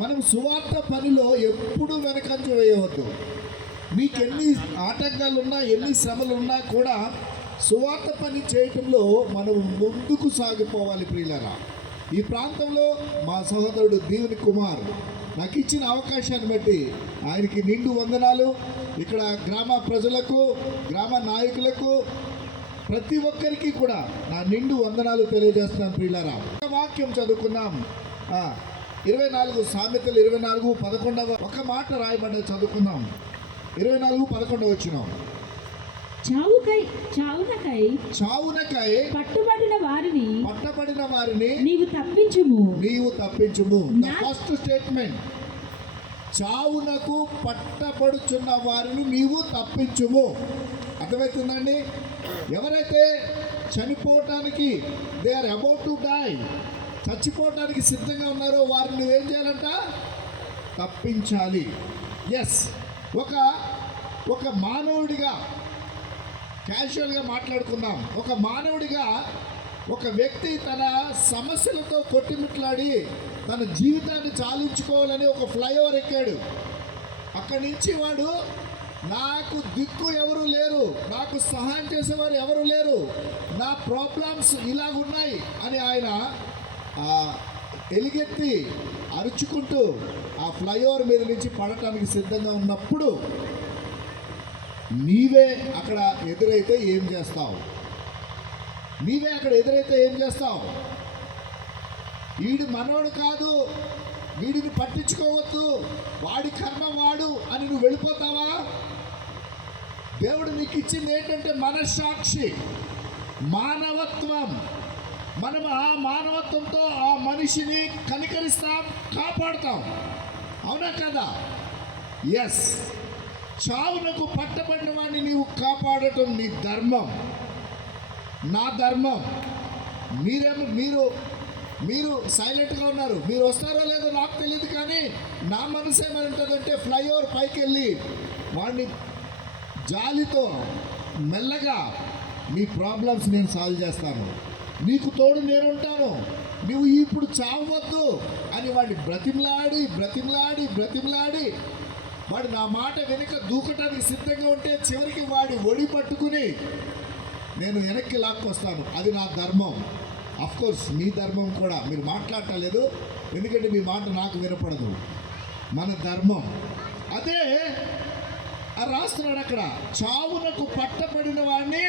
మనం సువార్త పనిలో ఎప్పుడు వెనకంజ వేయవద్దు. ఎన్ని ఆటంకాలు ఉన్నా ఎన్ని శ్రమలు ఉన్నా కూడా సువార్త పని చేయటంలో మనం ముందుకు సాగిపోవాలి ప్రియులరా. ఈ ప్రాంతంలో మా సహోదరుడు దీవుని కుమార్ నాకు ఇచ్చిన అవకాశాన్ని బట్టి ఆయనకి నిండు వందనాలు. ఇక్కడ గ్రామ ప్రజలకు గ్రామ నాయకులకు ప్రతి ఒక్కరికి కూడా నా నిండు వందనాలు తెలియజేస్తున్నాను ప్రియులరా. ఒక వాక్యం చదువుకున్నాం ఇరవై నాలుగు సామెతలు ఇరవై నాలుగు పదకొండవ ఒక మాట రాయబడ్డ చదువుకుందాం. ఇరవై నాలుగు పదకొండవ వచ్చినాం చావుకై చావునకై చావునకై పట్టుబడిన వారిని పట్టబడిన వారిని నీవు తప్పించుము. నీవు తప్పించుము. ఫస్ట్ స్టేట్మెంట్ చావునకు పట్టబడుచున్న వారిని నీవు తప్పించుము. అర్థమవుతుందండి? ఎవరైతే చనిపోవటానికి they are about to die చచ్చిపోవటానికి సిద్ధంగా ఉన్నారో వారిని నువ్వేం చేయాలంట? తప్పించాలి. ఎస్ ఒక ఒక మానవుడిగా క్యాజువల్గా మాట్లాడుకుందాం. ఒక మానవుడిగా ఒక వ్యక్తి తన సమస్యలతో కొట్టిమిట్లాడి తన జీవితాన్ని చాలించుకోవాలని ఒక ఫ్లైఓవర్ ఎక్కాడు. అక్కడి నుంచి వాడు నాకు దిక్కు ఎవరు లేరు. నాకు సహాయం చేసేవారు ఎవరు లేరు. నా ప్రాబ్లమ్స్ ఇలాగున్నాయి అని ఆయన ఎలుగెత్తి అరుచుకుంటూ ఆ ఫ్లైఓవర్ మీద నుంచి పడటానికి సిద్ధంగా ఉన్నప్పుడు నీవే అక్కడ ఎదురైతే ఏం చేస్తావు? నీవే అక్కడ ఎదురైతే ఏం చేస్తావు? వీడు మనోడు కాదు వీడిని పట్టించుకోవద్దు వాడి కర్మ వాడు అని నువ్వు వెళ్ళిపోతావా? దేవుడు నీకు ఇచ్చింది ఏంటంటే మనస్సాక్షి మానవత్వం. మనం ఆ మానవత్వంతో ఆ మనిషిని కనికరిస్తాం కాపాడుతాం. అవునా కదా? ఎస్ చావునకు పట్టబడిన వాడిని నీవు కాపాడటం నీ ధర్మం. నా ధర్మం. మీరేమో మీరు మీరు సైలెంట్గా ఉన్నారు. మీరు వస్తారో లేదో నాకు తెలియదు కానీ నా మనసు ఏమంటుందంటే ఫ్లైఓవర్ పైకి వెళ్ళి వాడిని జాలితో మెల్లగా మీ ప్రాబ్లమ్స్ నేను సాల్వ్ చేస్తాను. నీకు తోడు నేను ఉంటాను నువ్వు ఇప్పుడు చావద్దు అని వాడిని బ్రతిమలాడి బ్రతిమలాడి బ్రతిమలాడి వాడు నా మాట వెనుక దూకటానికి సిద్ధంగా ఉంటే చివరికి వాడి ఒడి పట్టుకుని నేను వెనక్కి లాక్కొస్తాను. అది నా ధర్మం. అఫ్ కోర్స్ మీ ధర్మం కూడా. మీరు మాట్లాడటలేదు. ఎందుకంటే మీ మాట నాకు వినపడదు. మన ధర్మం. అదే రాస్తున్నాడు అక్కడ. చావునకు పట్టబడిన వాడిని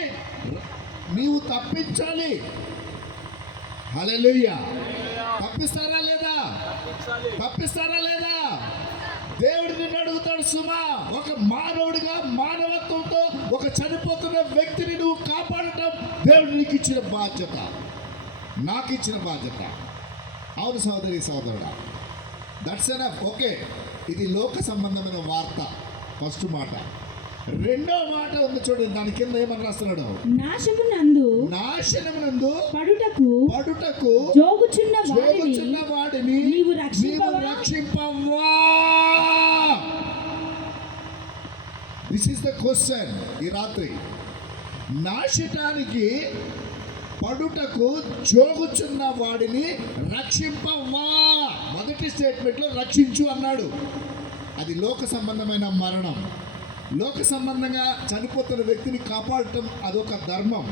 నీవు తప్పించాలి. హల్లెలూయా. తప్పిస్తారా లేదా? తప్పిస్తారా లేదా? దేవుడు నిన్ను అడుగుతాడు సుమా ఒక మానవుడిగా మానవత్వంతో ఒక చనిపోతున్న వ్యక్తిని నువ్వు కాపాడటం దేవుడు నీకు ఇచ్చిన బాధ్యత. నాకు ఇచ్చిన బాధ్యత. అవును సోదరి సోదరుడా దట్స్ ఎనఫ్. ఓకే ఇది లోక సంబంధమైన వార్త. ఫస్ట్ మాట. రెండో మాట ఉంది చూడండి దాని కింద ఏమని రాస్తున్నాడు? నాశమునందు నాశనమునందు పడుటకు పడుటకు జోగుచున్న జోగుచున్న వాడిని నీవు రక్షింపవా? నీవు రక్షింపవా? దిస్ ఇస్ ద క్వశ్చన్ ఈ రాత్రి. నాశటానికి పడుటకు జోగుచున్న వాడిని రక్షింపవా? మొదటి స్టేట్మెంట్లో రక్షించు అన్నాడు. అది లోక సంబంధమైన మరణం. లోక సంబంధంగా చనిపోతున్న వ్యక్తిని కాపాడటం అదొక ధర్మం.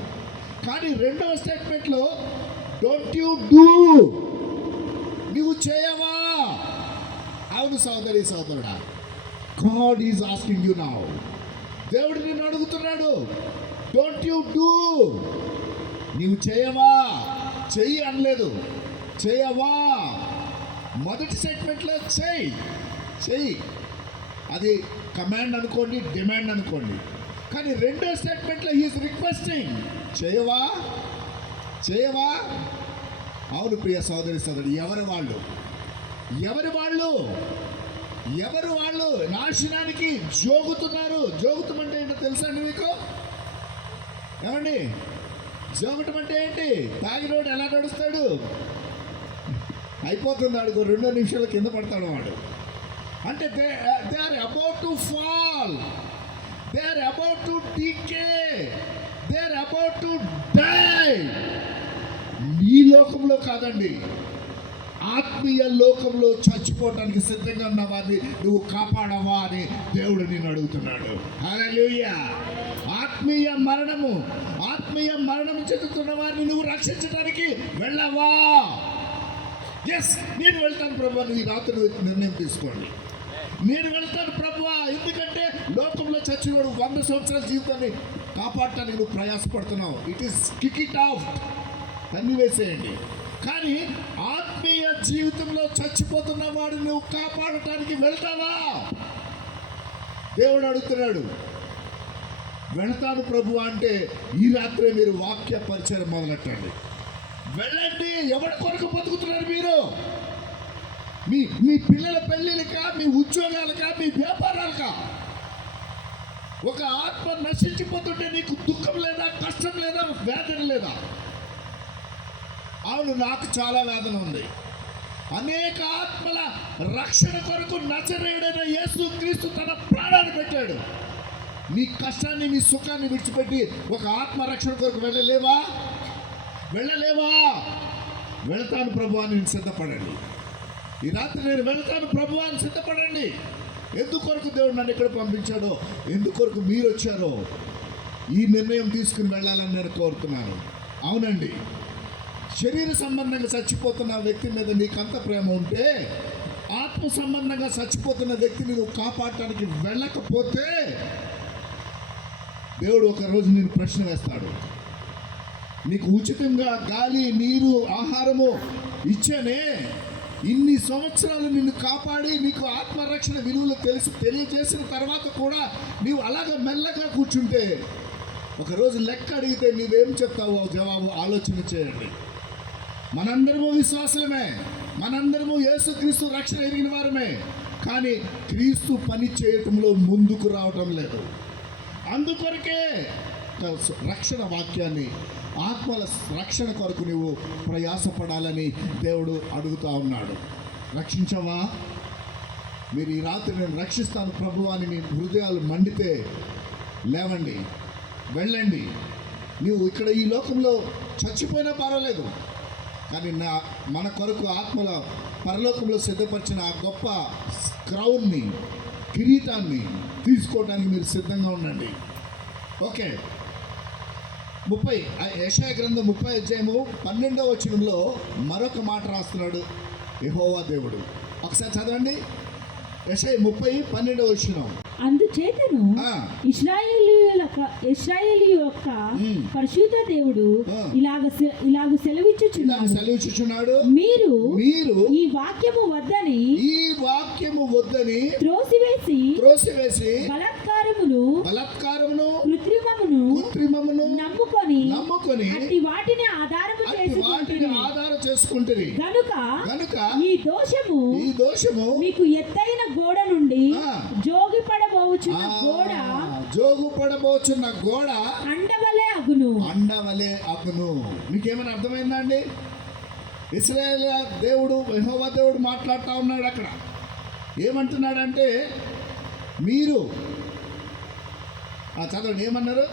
కానీ రెండవ స్టేట్మెంట్లో డోంట్ యు డూ నువ్వు చేయవా? అవును సోదరి సోదరుడా God is asking you now దేవుడు నిన్ను అడుగుతున్నాడు డోంట్ యు డూ నీవు చేయవా? చెయ్యి అనలేదు చేయవా? మొదటి స్టేట్మెంట్లో చెయ్యి చెయ్యి. అది కమాండ్ అనుకోండి డిమాండ్ అనుకోండి. కానీ రెండో స్టేట్మెంట్లో హీస్ రిక్వెస్టింగ్ చేయవా? చేయవా? అవును ప్రియ సోదరి సోదరి ఎవరి వాళ్ళు? ఎవరి వాళ్ళు? ఎవరు వాళ్ళు? నాశనానికి జోగుతున్నారు. జోగుతం అంటే ఏంటో తెలుసా అండి మీకు? ఏమండి? జోగటం అంటే ఏంటి తాగినోడు ఎలా నడుస్తాడు? అయిపోతుంది అడుగు రెండో నిమిషాలు కింద పడతాడు వాడు. అంటే they they are about to fall they are about to decay they are about to die ఈ లోకంలో కాదండి. ఆత్మీయ లోకంలో చచ్చిపోవటానికి సిద్ధంగా ఉన్న వారిని నువ్వు కాపాడవా అని దేవుడు నేను అడుగుతున్నాడు. ఆత్మీయ మరణము ఆత్మీయ మరణం చెందుతున్న వారిని నువ్వు రక్షించడానికి వెళ్ళవా? ఎస్ నేను వెళ్తాను ప్రభు. నువ్వు ఈ రాత్రి నిర్ణయం తీసుకోండి. నేను వెళ్తాను ప్రభు ఎందుకంటే లోకంలో చచ్చినవాడు వంద సంవత్సరాల జీవితాన్ని కాపాడటానికి నువ్వు ప్రయాసపడుతున్నావు. It is kick it off తన్ని వేసేయండి. కానీ ఆత్మీయ జీవితంలో చచ్చిపోతున్న వాడిని నువ్వు కాపాడటానికి వెళ్తావా? దేవుడు అడుగుతున్నాడు. వెళతాను ప్రభు అంటే ఈ రాత్రే మీరు వాక్య పరిచయం మొదలెట్టండి. వెళ్ళండి. ఎవరి కొరకు బతుకుతున్నారు మీరు? మీ మీ పిల్లల పెళ్ళిళ్ళకా మీ ఉద్యోగాలకా మీ వ్యాపారాలకా? ఒక ఆత్మ నశించిపోతుంటే నీకు దుఃఖం లేదా కష్టం లేదా వేదన లేదా? అవును నాకు చాలా వేదన ఉంది. అనేక ఆత్మల రక్షణ కొరకు నచరేడైన యేసు క్రీస్తు తన ప్రాణాన్ని పెట్టాడు. నీ కష్టాన్ని నీ సుఖాన్ని విడిచిపెట్టి ఒక ఆత్మ రక్షణ కొరకు వెళ్ళలేవా? వెళ్ళలేవా? వెళతాను ప్రభు అని నేను సిద్ధపడండి. ఈ రాత్రి నేను వెళతాను. ప్రభు అని సిద్ధపడండి. ఎందుకొరకు దేవుడు నన్ను ఇక్కడ పంపించాడో? ఎందుకొరకు మీరు వచ్చారో ఈ నిర్ణయం తీసుకుని వెళ్ళాలని నేను కోరుతున్నాను. అవునండి. శరీర సంబంధంగా చచ్చిపోతున్న వ్యక్తి మీద నీకంత ప్రేమ ఉంటే ఆత్మ సంబంధంగా చచ్చిపోతున్న వ్యక్తిని నువ్వు కాపాడటానికి వెళ్ళకపోతే దేవుడు ఒక రోజు నేను ప్రశ్న వేస్తాడు. నీకు ఉచితంగా గాలి నీరు ఆహారము ఇచ్చానే ఇన్ని సంవత్సరాలు నిన్ను కాపాడి నీకు ఆత్మరక్షణ విలువలు తెలిసి తెలియజేసిన తర్వాత కూడా నీవు అలాగ మెల్లగా కూర్చుంటే ఒకరోజు లెక్క అడిగితే నీవేం చెప్తావో జవాబు ఆలోచన చేయండి. మనందరము విశ్వాసమే మనందరము యేసుక్రీస్తు రక్షణ ఎరిగిన వారమే కానీ క్రీస్తు పని చేయటంలో ముందుకు రావటం లేదు. అందుకొరకే రక్షణ వాక్యాన్ని ఆత్మల రక్షణ కొరకు నువ్వు ప్రయాసపడాలని దేవుడు అడుగుతా ఉన్నాడు. రక్షించవా? మీరు ఈ రాత్రి నేను రక్షిస్తాను ప్రభు అని మీ హృదయాలు మండితే లేవండి వెళ్ళండి. నీవు ఇక్కడ ఈ లోకంలో చచ్చిపోయినా పర్వాలేదు కానీ నా మన కొరకు ఆత్మల పరలోకంలో సిద్ధపరిచిన ఆ గొప్ప క్రౌన్ని కిరీటాన్ని తీసుకోవడానికి మీరు సిద్ధంగా ఉండండి. ఓకే. ముప్పై యశయ గ్రంథం ముప్పై అధ్యాయము పన్నెండవ వచనంలో మరొక మాట రాస్తున్నాడు యెహోవా దేవుడు ఒకసారి చదవండి యశయ ముప్పై పన్నెండవ వచనం అందుచేతను. ఇస్రాయేలీయుల ఇస్రాయేలీ యొక్క. పరిశుద్ధ దేవుడు. ఇలాగ ఇలాగ ఇలా సెలవిచ్చుచున్నాడు సెలవుచుచున్నాడు మీరు మీరు ఈ వాక్యము వద్దని ఈ వాక్యము వద్దని త్రోసివేసి త్రోసివేసి బలాత్కారమును బలాత్కారమును కృత్రిమమును కృత్రిమమును నమ్ముకొని నమ్ముకొని అట్టి వాటిని ఆధారము చేసుకుంటుంది ఆధారం చేసుకుంటుంది గనుక కనుక ఈ దోషము ఈ దోషము మీకు ఎత్తైన గోడ నుండి. జోగి పడబోచున్న గోడ జోగు పడబోచున్న గోడ అండవలే అగును. అండవలే అగును. మీకేమైనా అర్థమైందా అండి? ఇస్రాయేల్ దేవుడు యెహోవా దేవుడు మాట్లాడుతూ ఉన్నాడు అక్కడ. ఏమంటున్నాడంటే మీరు చదవండి ఏమన్నారు?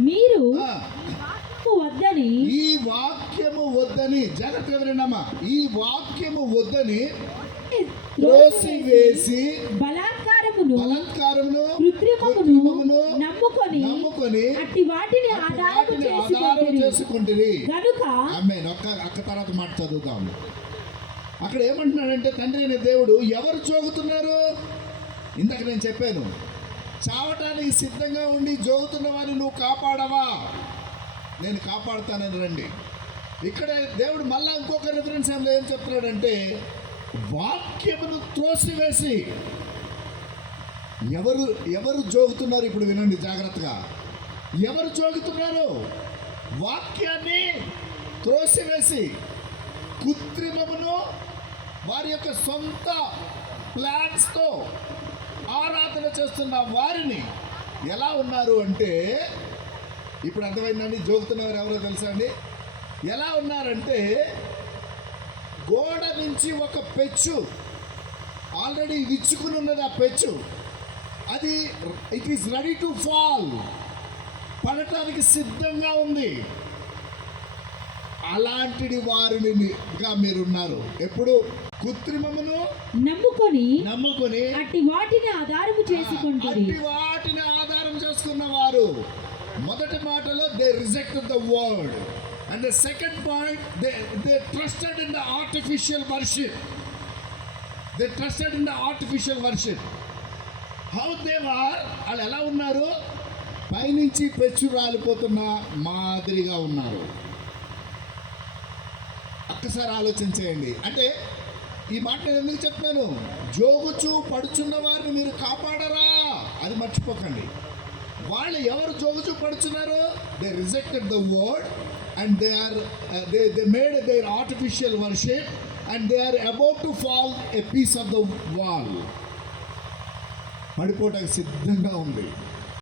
మీరు వద్దని. ఈ వాక్యము వద్దని జాగ్రత్తగా వినండమ్మా. ఈ వాక్యము వద్దని త్రోసివేసి బలాత్కారమును బలాత్కారమును కృత్రిమమును నమ్ముకొని నమ్ముకొని అట్టి వాటిని ఆధారము చేసుకుంటుంది గనుక ఆమె ఒక్క అక్క తర్వాత మాట చదువుతాం అక్కడ ఏమంటున్నాడంటే తండ్రి అనే దేవుడు ఎవరు జోగుతున్నారు ఇందాక నేను చెప్పాను చావటానికి సిద్ధంగా ఉండి జోగుతున్న వారిని నువ్వు కాపాడవా? నేను కాపాడుతానని రండి. ఇక్కడ దేవుడు మళ్ళీ ఇంకొక రిఫరెన్స్ ఏం ఏం చెప్తున్నాడంటే వాక్యమును త్రోసివేసి ఎవరు ఎవరు జోగుతున్నారు ఇప్పుడు వినండి జాగ్రత్తగా. ఎవరు జోగుతున్నారు? వాక్యాన్ని త్రోసివేసి కృత్రిమమును వారి యొక్క సొంత ప్లాన్స్తో ఆరాధన చేస్తున్న వారిని ఎలా ఉన్నారు అంటే ఇప్పుడు అర్థమైందండి జోగుతున్నవారు ఎవరో తెలుసా అండి? ఎలా ఉన్నారంటే గోడ నుంచి ఒక పెచ్చు ఆల్రెడీ విచ్చుకుని ఉన్నది ఆ పెచ్చు అది it is ready to fall పడటానికి సిద్ధంగా ఉంది. అలాంటి వారినిగా మీరున్నారు. ఎప్పుడు? కృత్రిమమును నమ్ముకొని నమ్ముకొని అట్టి వాటిని ఆధారము చేసుకుంటుంది. అట్టి వాటిని ఆధారం చేసుకున్న వారు మొదటి మాటలో they reject the word and the second point they they trusted in the artificial worship they trusted in the artificial worship how they are వాళ్ళు ఎలా ఉన్నారు? పైనుంచి పెచ్చు రాలిపోతున్న మాదిరిగా ఉన్నారు. ఒక్కసారి ఆలోచన చేయండి. అంటే ఈ మాట నేను ఎందుకు చెప్తున్నాను జోగుచు పడుచున్న వారిని మీరు కాపాడరా? అది మర్చిపోకండి. వాళ్ళు ఎవరు జోగుచు పడుచున్నారు they rejected the word and they are they they made their artificial worship and they are about to fall a piece of the wall పడిపోవటానికి సిద్ధంగా ఉంది.